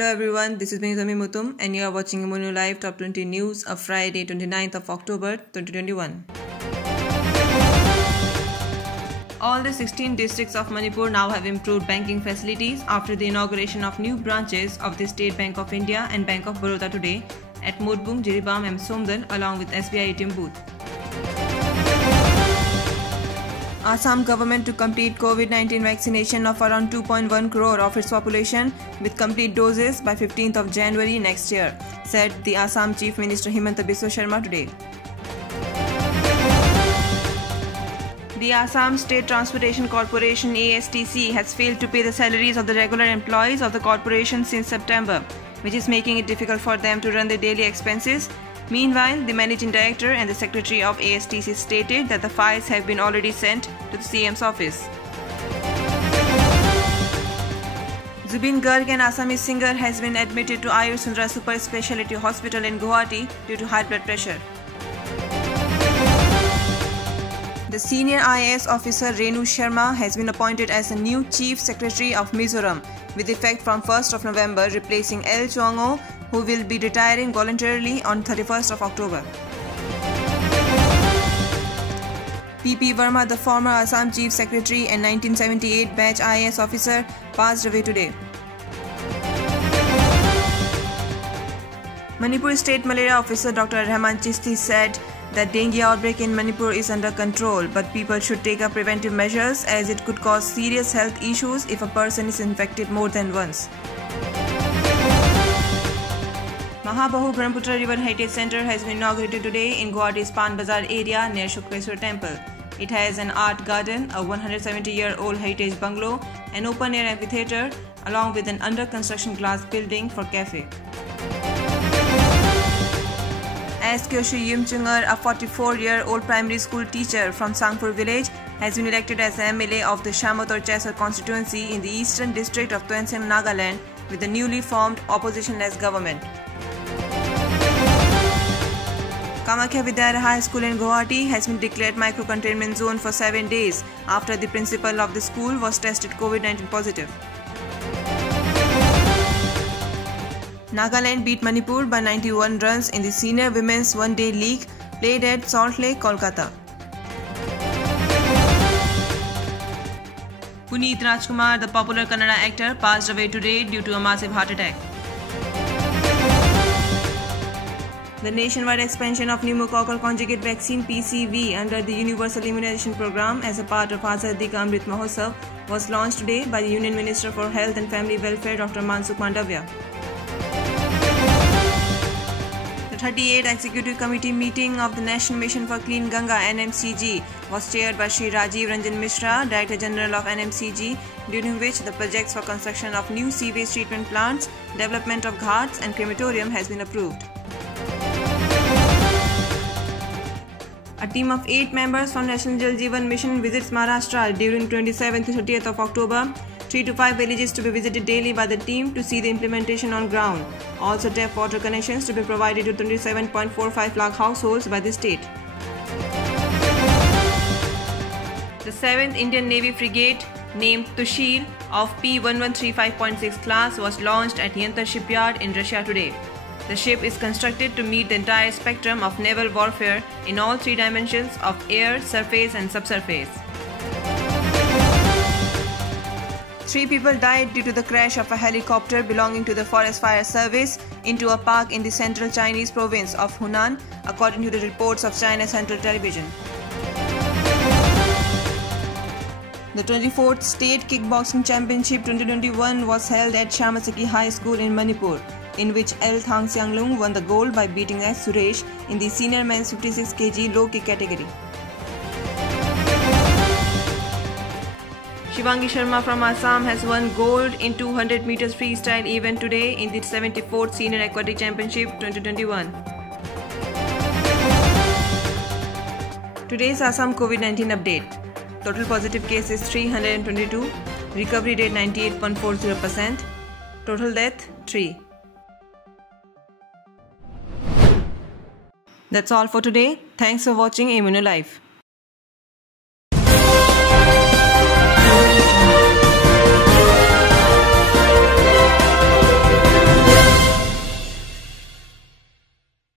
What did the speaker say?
Hello everyone, this is Benutami Mutum and you are watching Immuno Live Top 20 News of Friday 29th of October 2021. All the 16 districts of Manipur now have improved banking facilities after the inauguration of new branches of the State Bank of India and Bank of Baroda today at Modbung, Jiribam and Somdal along with SBI ATM booth. Assam government to complete COVID-19 vaccination of around 2.1 crore of its population with complete doses by 15th of January next year, said the Assam Chief Minister Himanta Biswa Sharma today. The Assam State Transportation Corporation ASTC has failed to pay the salaries of the regular employees of the corporation since September, which is making it difficult for them to run their daily expenses. Meanwhile, the Managing Director and the Secretary of ASTC stated that the files have been already sent to the CM's office. Zubin Garg, an Assamese singer, has been admitted to Ayur Sundra Super Speciality Hospital in Guwahati due to high blood pressure. The senior IAS officer Renu Sharma has been appointed as the new Chief Secretary of Mizoram with effect from 1st of November, replacing L. Chongo, who will be retiring voluntarily on 31st of October. P.P. Verma, the former Assam Chief Secretary and 1978 batch IAS officer, passed away today. Manipur State Malaria Officer Dr. Rahman Chisti said that dengue outbreak in Manipur is under control, but people should take up preventive measures as it could cause serious health issues if a person is infected more than once. Mahabahu Brahmaputra River Heritage Center has been inaugurated today in Guwahati's Pan Bazar area near Shukreshwar Temple. It has an art garden, a 170-year-old heritage bungalow, an open-air amphitheatre, along with an under-construction glass building for cafe. S. Kyoshu Yimchungar, a 44-year-old primary school teacher from Sangpur village, has been elected as the MLA of the Shamotor Chesar constituency in the Eastern District of Tuensem, Nagaland, with the newly formed opposition-less government. Kamakhya Vidyalaya High School in Guwahati has been declared micro-containment zone for 7 days after the principal of the school was tested COVID-19 positive. Nagaland beat Manipur by 91 runs in the Senior Women's One-Day League played at Salt Lake, Kolkata. Puneeth Rajkumar, the popular Kannada actor, passed away today due to a massive heart attack. The nationwide expansion of pneumococcal conjugate vaccine PCV under the Universal Immunization Program as a part of Azadi Ka Amrit Mahotsav was launched today by the Union Minister for Health and Family Welfare Dr. Mansukh Mandavya. The 38th Executive Committee meeting of the National Mission for Clean Ganga NMCG was chaired by Shri Rajiv Ranjan Mishra, Director General of NMCG, during which the projects for construction of new sewage treatment plants, development of ghats and crematorium has been approved. A team of 8 members from National Jal Jeevan Mission visits Maharashtra during 27th to 30th of October. 3 to 5 villages to be visited daily by the team to see the implementation on ground. Also tap water connections to be provided to 27.45 lakh households by the state. The 7th Indian Navy frigate named Tushir of P1135.6 class was launched at Yantar shipyard in Russia today. The ship is constructed to meet the entire spectrum of naval warfare in all 3 dimensions of air, surface and subsurface. 3 people died due to the crash of a helicopter belonging to the Forest Fire Service into a park in the central Chinese province of Hunan, according to the reports of China Central Television. The 24th State Kickboxing Championship 2021 was held at Shamasaki High School in Manipur, in which L. Thang Sianglung won the gold by beating S. Suresh in the senior men's 56 kg low kick category. Shivangi Sharma from Assam has won gold in 200 meters freestyle event today in the 74th Senior Aquatic Championship 2021. Today's Assam COVID-19 update. Total positive cases 322, recovery rate 98.40%, total death 3. That's all for today. Thanks for watching Immuno Live.